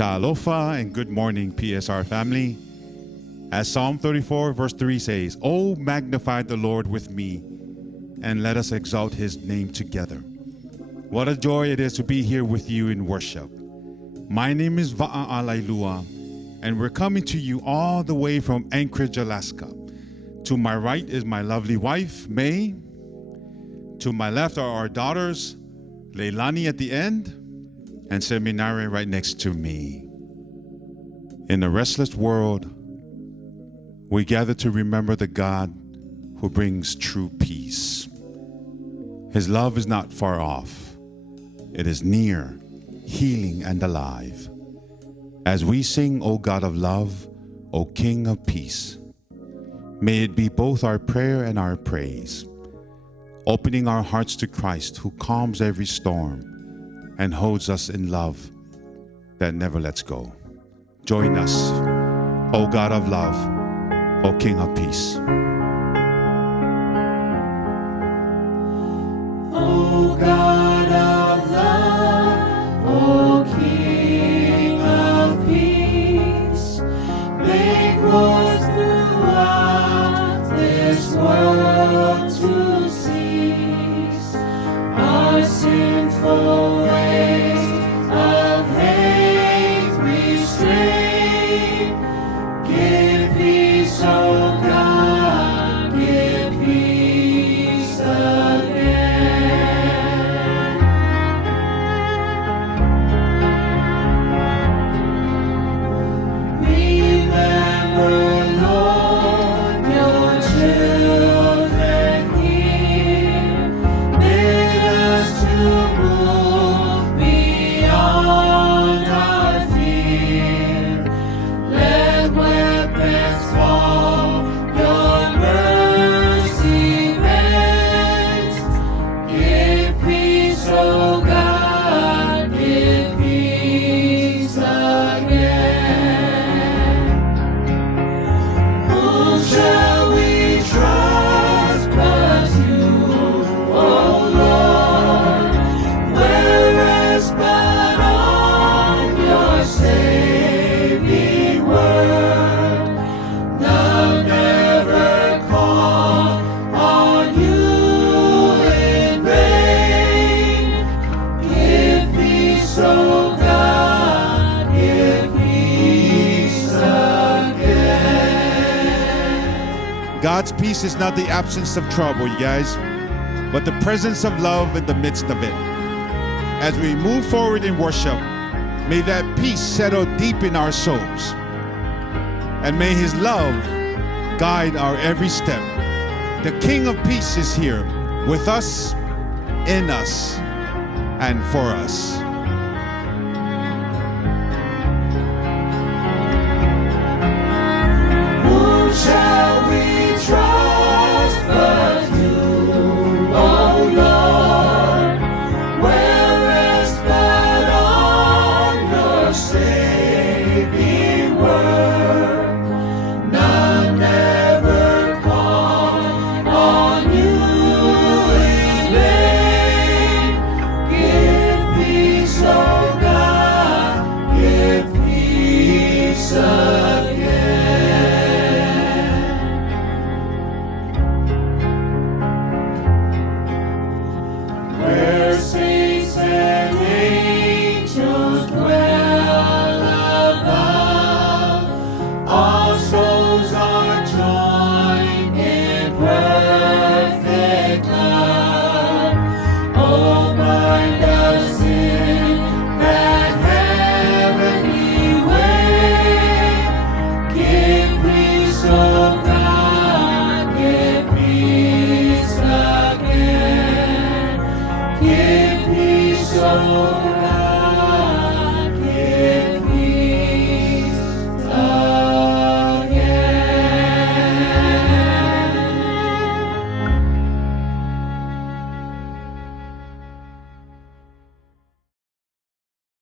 Ta'alofa and good morning, PSR family. As Psalm 34 verse 3 says, "Oh, magnify the Lord with me, and let us exalt his name together." What a joy it is to be here with you in worship. My name is Va'a Alailua, and we're coming to you all the way from Anchorage, Alaska. To my right is my lovely wife, May. To my left are our daughters, Leilani at the end, and Seminare right next to me. In a restless world, we gather to remember the God who brings true peace. His love is not far off. It is near, healing, and alive. As we sing, O God of love, O King of peace, may it be both our prayer and our praise, opening our hearts to Christ who calms every storm and holds us in love that never lets go. Join us, O God of love, O King of peace. O God of love, O King of peace, make wars throughout this world to cease. Our sinful ways of hate restrain. Give peace, O God, give peace again. Remember, Lord, your children here. Bid us to move beyond our fear. Let weapons fall, your mercy bends. Give peace, O God, give peace again. Who shall we trust but you, O Lord? Where rest but on your saving word? None ever call on you in vain. Give peace, O God, give peace again. God's peace is not the absence of trouble, you guys, but the presence of love in the midst of it. As we move forward in worship, may that peace settle deep in our souls. And may his love guide our every step. The King of peace is here with us, in us, and for us.